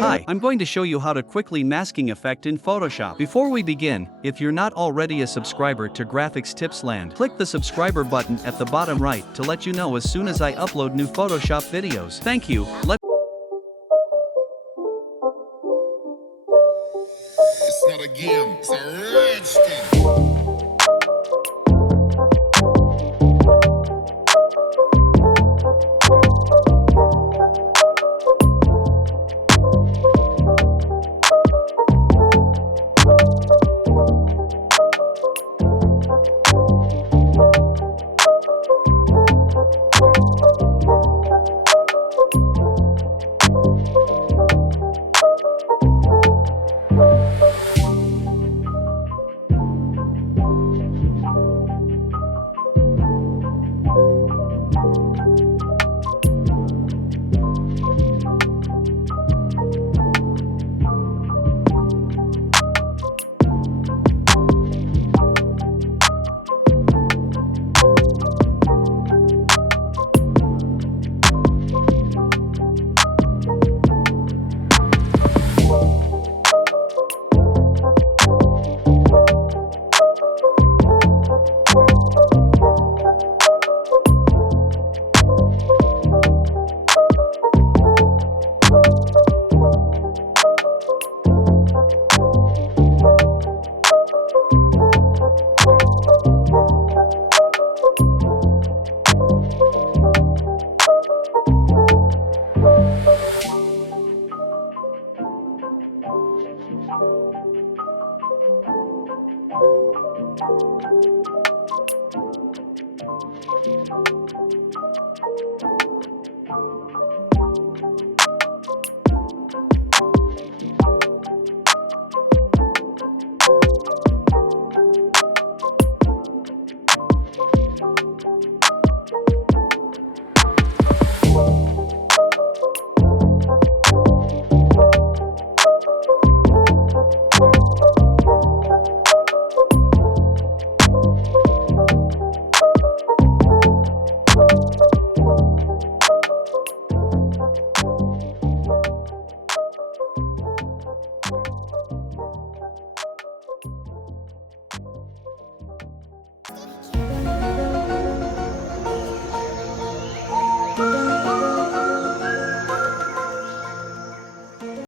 Hi, I'm going to show you how to quickly masking effect in Photoshop. Before we begin, if you're not already a subscriber to graphicstipsland, click the subscriber button at the bottom right to let you know as soon as I upload new Photoshop videos. Thank you. It's not a game, it's a